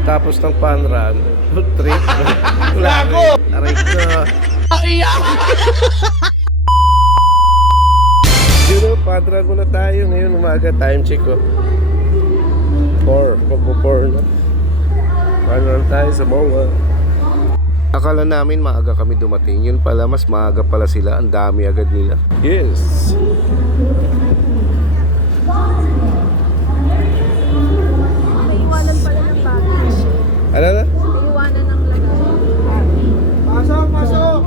pagtapos ng fun run, food trip. Wala ko! Aray ko! Yun o, fun run muna tayo. Ngayon umaga, time check ko. 4, magpo-4 na. Fun run tayo sa MOA. Akala namin maaga kami dumating. Yun pala, mas maaga pala sila. Ang dami agad nila. Yes! Iwanan pala ng baggage. Ano na? Iwanan ng lagay. Pasok, pasok!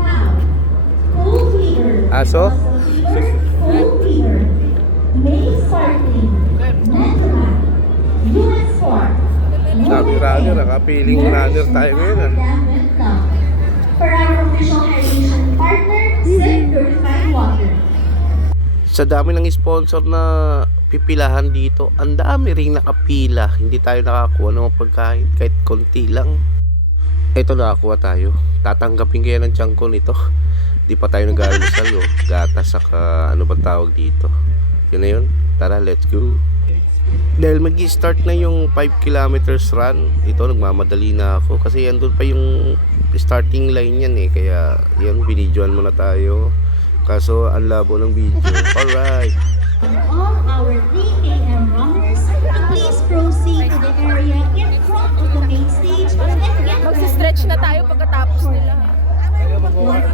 Aso? Daming runner, nakapiling runner tayo ngayon ah. For our official hydration partner, Sid Purified Water. Sa dami ng sponsor na pipilahan dito, ang dami ring nakapila. Hindi tayo nakakuha ng pagkain kahit konti lang. Ito nakakuha tayo. Tatanggapin kaya ng tiyan ko nito. Di pa tayo nag-almusal oh. Gatas saka ano bang tawag dito. Yun na yun. Tara, let's go. Dahil mag-start na yung 5 kilometers run, ito nagmamadali na ako kasi andun pa yung starting line yan eh. Kaya yun, binidyoan muna tayo. Kaso ang labo ng video. Alright. All our 3 a.m. runners, please proceed to the area in front of the main stage and get Magsi-stretch na tayo pagkatapos nila.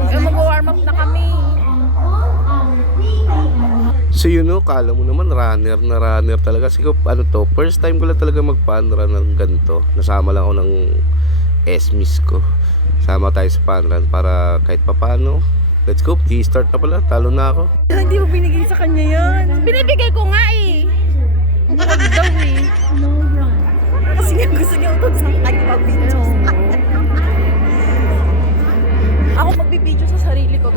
Mag-warm up na kami. all our 3 a.m. So yun know, kala mo naman runner na runner talaga. Siguro ano to, first time ko lang talaga mag-fun run ng ganito. Nasama lang ako ng SMIS ko. Sama tayo sa fun run para kahit papano. Let's go, i-start na pala, talo na ako. Hindi mo binigay sa kanya yan. Binibigay ko nga eh. Huwag daw eh. No run. Kasi nga gusto niya utog sa kanya mag-video. Ako magbibideo sa sarili ko.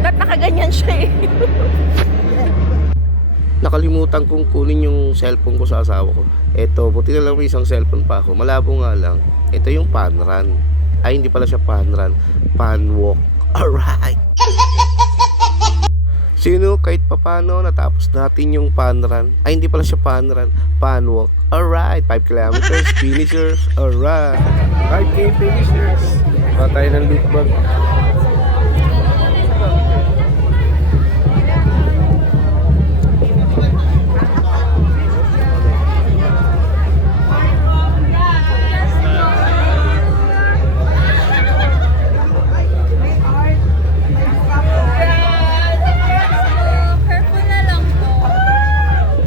Ba't nakaganyan siya eh. Nakalimutan kong kunin yung cellphone ko sa asawa ko. Eto, buti na lang may isang cellphone pa ako. Malabo nga lang. Ito yung fun run. Ay, hindi pala siya fun run. Fun walk. Alright. Sino, kahit papano, natapos natin yung fun run. Ay, hindi pala siya fun run. Fun walk. Alright. 5 kilometers. Finishers. Alright. 5K finishers. Patay ng loot bag.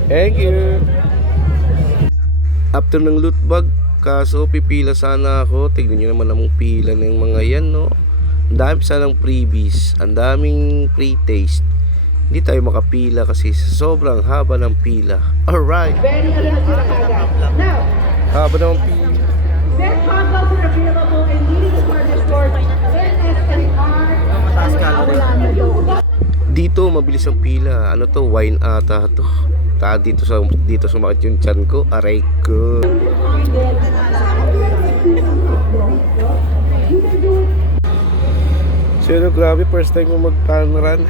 Thank you. After ng loot bag, kaso pipila sana ako. Tignan nyo naman ang pila ng mga yan, no? Ang dami sanang freebies. Ang daming free taste. Hindi tayo makapila kasi sobrang haba ng pila. Alright. Haba ng pila. Best condoms are available in leading department stores in SNR. Dito mabilis ang pila. Ano to? Wine ata to. Dito sumakit yung tiyan ko. Aray ko. So yun, grabe, first time ko mag-fun run.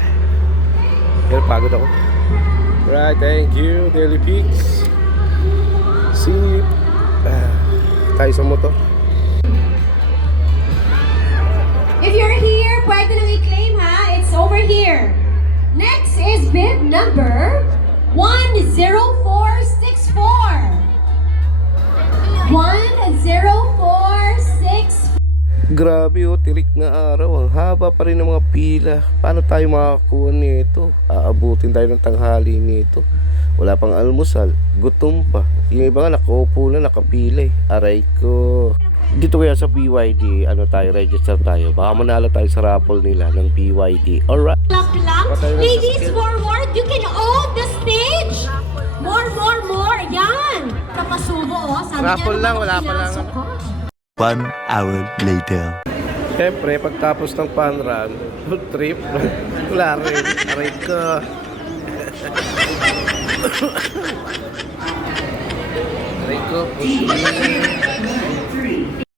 Pero pagod ako. Right, thank you, Daily Peaks. See you. Tayo sa motor. If you're here, pwede nang i-claim ha. It's over here. Next is bid number 10464. 10464. Grabe oh, tirik na araw. Ang haba pa rin ng mga pila. Paano tayo makakakuha nito? Aabutin tayo ng tanghali nito. Wala pang almusal. Gutom pa. Yung iba nga nakaupo na, nakapila eh. Aray ko. Dito kaya sa BYD, ano tayo, register tayo. Baka manalo tayo sa raffle nila ng BYD. Alright. Lang. Ladies, forward. You can own the stage. More. Yan. Kapasubo oh. Sabi Raffle niya lang, wala pa lang. pinasok, oh. 1 hour later. Siyempre, pagtapos ng fun run, food trip, wala rin. Aray ko. Aray ko, food trip.